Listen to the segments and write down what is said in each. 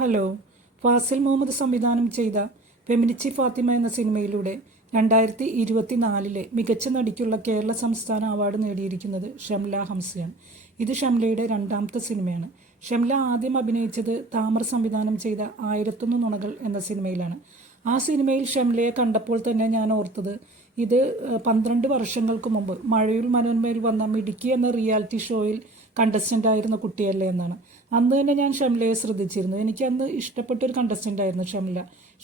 Hello. Fazil Muhammad സംവിധാനം ചെയ്ത ഫെമിനിച്ചി ഫാത്തിമ എന്ന സിനിമയിലൂടെ 2024 മികച്ച നടിക്കുള്ള കേരള സംസ്ഥാന അവാർഡ് നേടിയിരിക്കുന്നത് ഷംല ഹംസയാണ്. ഇത് ഷംലയുടെ രണ്ടാമത്തെ സിനിമയാണ്. ഷംല ആദ്യം അഭിനയിച്ചത് താമർ സംവിധാനം ചെയ്ത 1001 നുണകൾ എന്ന സിനിമയിലാണ്. ആ സിനിമയിൽ ഷംലയെ കണ്ടപ്പോൾ തന്നെ ഞാൻ ഓർത്തത് ഇത് 12 വർഷങ്ങൾക്ക് മുമ്പ് മഴയുൽ മനോന്മയിൽ വന്ന മിടുക്കി എന്ന റിയാലിറ്റി ഷോയിൽ കണ്ടസ്റ്റൻ്റ് ആയിരുന്ന കുട്ടിയല്ലേ എന്നാണ്. അന്ന് തന്നെ ഞാൻ ഷംലയെ ശ്രദ്ധിച്ചിരുന്നു. എനിക്ക് അന്ന് ഇഷ്ടപ്പെട്ടൊരു കണ്ടസ്റ്റൻ്റ് ആയിരുന്നു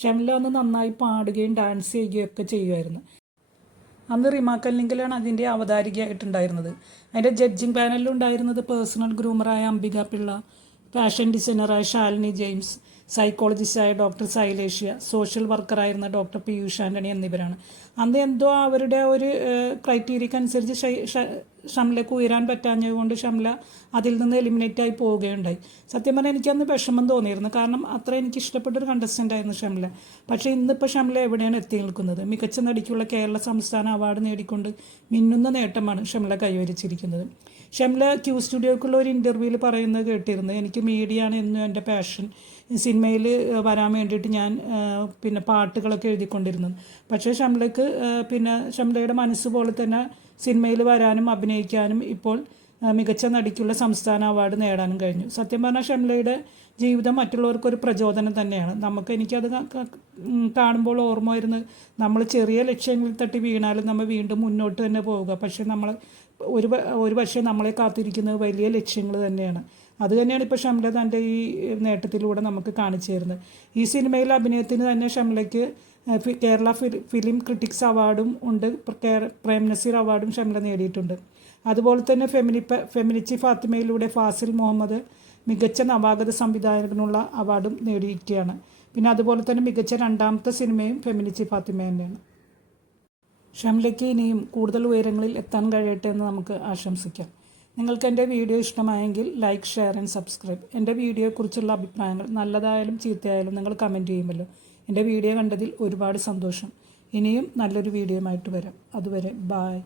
ഷംല അന്ന് നന്നായി പാടുകയും ഡാൻസ് ചെയ്യുകയും ഒക്കെ ചെയ്യുമായിരുന്നു. അന്ന് റിമാക്കല്ലിങ്കിലാണ് അതിൻ്റെ അവതാരികയായിട്ടുണ്ടായിരുന്നത്. അതിൻ്റെ ജഡ്ജിങ് പാനലിൽ ഉണ്ടായിരുന്നത് പേഴ്സണൽ ഗ്രൂമറായ അംബിക പിള്ള, ഫാഷൻ ഡിസൈനറായ ശാലിനി ജെയിംസ്, സൈക്കോളജിസ്റ്റായ ഡോക്ടർ സൈലേഷ്യ, സോഷ്യൽ വർക്കറായിരുന്ന ഡോക്ടർ പീയൂഷ് ആൻ്റണി എന്നിവരാണ്. അന്ന് എന്തോ അവരുടെ ഒരു ക്രൈറ്റീരിയക്കനുസരിച്ച് ഷംലയ്ക്ക് ഉയരാൻ പറ്റാഞ്ഞതുകൊണ്ട് ഷംല അതിൽ നിന്ന് എലിമിനേറ്റ് ആയി പോവുകയുണ്ടായി. സത്യം പറഞ്ഞാൽ എനിക്കന്ന് വിഷമം തോന്നിയിരുന്നു. കാരണം അത്ര എനിക്ക് ഇഷ്ടപ്പെട്ടൊരു കണ്ടസ്റ്റൻ്റ് ആയിരുന്നു ഷംല. പക്ഷേ ഇന്നിപ്പോൾ ഷംല എവിടെയാണ് എത്തി നിൽക്കുന്നത്? മികച്ച നടിക്കുള്ള കേരള സംസ്ഥാന അവാർഡ് നേടിക്കൊണ്ട് മിന്നുന്ന നേട്ടമാണ് ഷംല കൈവരിച്ചിരിക്കുന്നത്. ഷംല ക്യൂ സ്റ്റുഡിയോക്കുള്ള ഒരു ഇൻ്റർവ്യൂവിൽ പറയുന്നത് കേട്ടിരുന്നു, എനിക്ക് മീഡിയയാണ് എന്നും എൻ്റെ പാഷൻ. സിനിമയിൽ വരാൻ വേണ്ടിയിട്ട് ഞാൻ പാട്ടുകളൊക്കെ എഴുതിക്കൊണ്ടിരുന്നത്. പക്ഷേ ഷംലയ്ക്ക് ഷംലയുടെ മനസ്സ് പോലെ തന്നെ സിനിമയിൽ വരാനും അഭിനയിക്കാനും ഇപ്പോൾ മികച്ച നടിക്കുള്ള സംസ്ഥാന അവാർഡ് നേടാനും കഴിഞ്ഞു. സത്യം പറഞ്ഞാൽ ഷംലയുടെ ജീവിതം മറ്റുള്ളവർക്കൊരു പ്രചോദനം തന്നെയാണ്. എനിക്കത് കാണുമ്പോൾ ഓർമ്മ വരുന്നത്, നമ്മൾ ചെറിയ ലക്ഷ്യങ്ങളിൽ തട്ടി വീണാലും നമ്മൾ വീണ്ടും മുന്നോട്ട് തന്നെ പോവുക. പക്ഷേ ഒരു പക്ഷേ നമ്മളെ കാത്തിരിക്കുന്നത് വലിയ ലക്ഷ്യങ്ങൾ തന്നെയാണ്. അത് തന്നെയാണ് ഇപ്പോൾ ഷംല തൻ്റെ ഈ നേട്ടത്തിലൂടെ നമുക്ക് കാണിച്ചു തരുന്നത്. ഈ സിനിമയിലെ അഭിനയത്തിന് തന്നെ ഷംലയ്ക്ക് കേരള ഫിലിം ക്രിറ്റിക്സ് അവാർഡും ഉണ്ട്, പ്രേം നസീർ അവാർഡും ഷംല നേടിയിട്ടുണ്ട്. അതുപോലെ തന്നെ ഫെമിനിച്ചി ഫാത്തിമയിലൂടെ ഫാസിൽ മുഹമ്മദ് മികച്ച നവാഗത സംവിധായകനുള്ള അവാർഡും നേടിയിരിക്കുകയാണ്. അതുപോലെ തന്നെ മികച്ച രണ്ടാമത്തെ സിനിമയും ഫെമിനിച്ചി ഫാത്തിമ തന്നെയാണ്. ഷംലയ്ക്ക് ഇനിയും കൂടുതൽ ഉയരങ്ങളിൽ എത്താൻ കഴിയട്ടെ എന്ന് നമുക്ക് ആശംസിക്കാം. നിങ്ങൾക്ക് എൻ്റെ വീഡിയോ ഇഷ്ടമായെങ്കിൽ ലൈക്ക്, ഷെയർ ആൻഡ് സബ്സ്ക്രൈബ്. എൻ്റെ വീഡിയോയെക്കുറിച്ചുള്ള അഭിപ്രായങ്ങൾ നല്ലതായാലും ചീത്തയായാലും നിങ്ങൾ കമൻറ്റ് ചെയ്യുമല്ലോ. എൻ്റെ വീഡിയോ കണ്ടതിൽ ഒരുപാട് സന്തോഷം. ഇനിയും നല്ലൊരു വീഡിയോയുമായിട്ട് വരാം. അതുവരെ ബായ്.